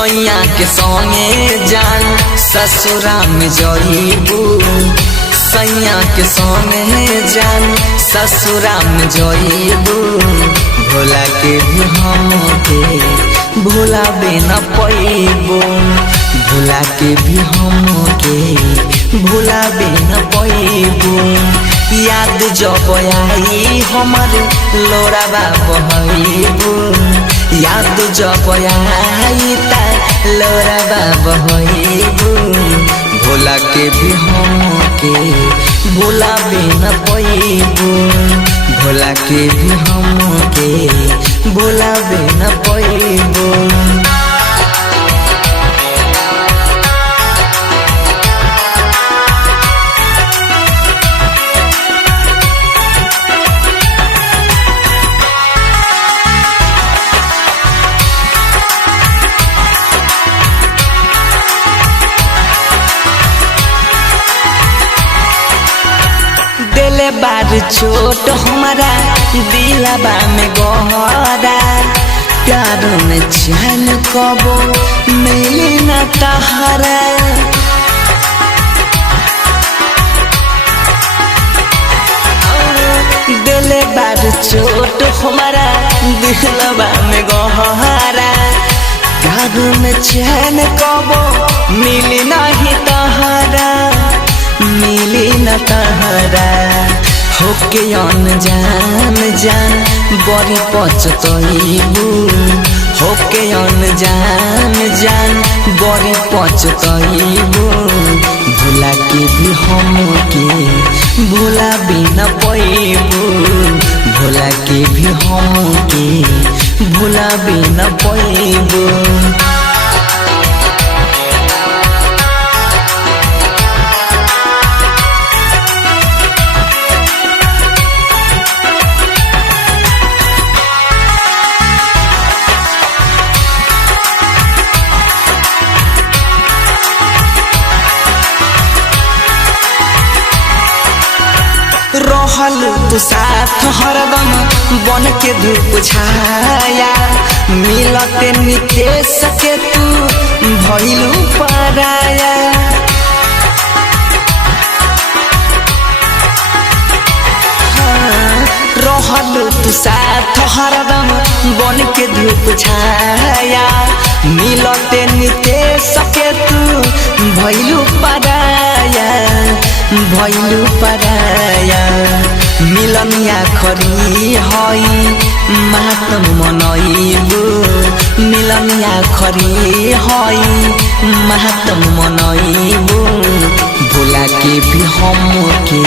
सैया के संगे जान ससुरा में जइबू सैया के संगे जान ससुरा में जइबू भोला के भी हमके भुलाबे न पैबू भोला के भी हमके भुलाबे न पैबू याद जब आई हमर लोराबा बहबू याद जब आई ता लोराबा बहबू भोला के भी हमके भुलाबे न पैबू भोला के भी हमके भुलाबे न पैबू। दिले बार छोट हमारा दिलबा में गहरा प्यार में चैन कबो मिली न तहरा दिले बार छोट हमारा दिलबा में गहरा प्यार में चैन कबो मिली नहीं तहरा मिली न तहरा होके अनजान जान बड़ी पछतइबू होके अनजान जान बड़ी पछतइबू भोला के भी हमके भुलाबे न पैबू भोला के भी हमके भुलाबे न पैबू। रहल तू साथ हरदम बन के धूप छाया मिलते नितेश के तू भइलू पराया रहल तू साथ हरदम बन के धूप छाया मिलते नितेश के तू भइलू पराया भइलू पराया मिलनिया खरी हई मातम मनइबू मिलनिया खरी हई मातम मनइबू भोला के भी हमके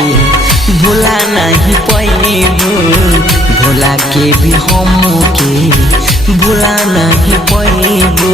भोला नहीं पैबू भोला के भी हमके भोला नहीं पैबू।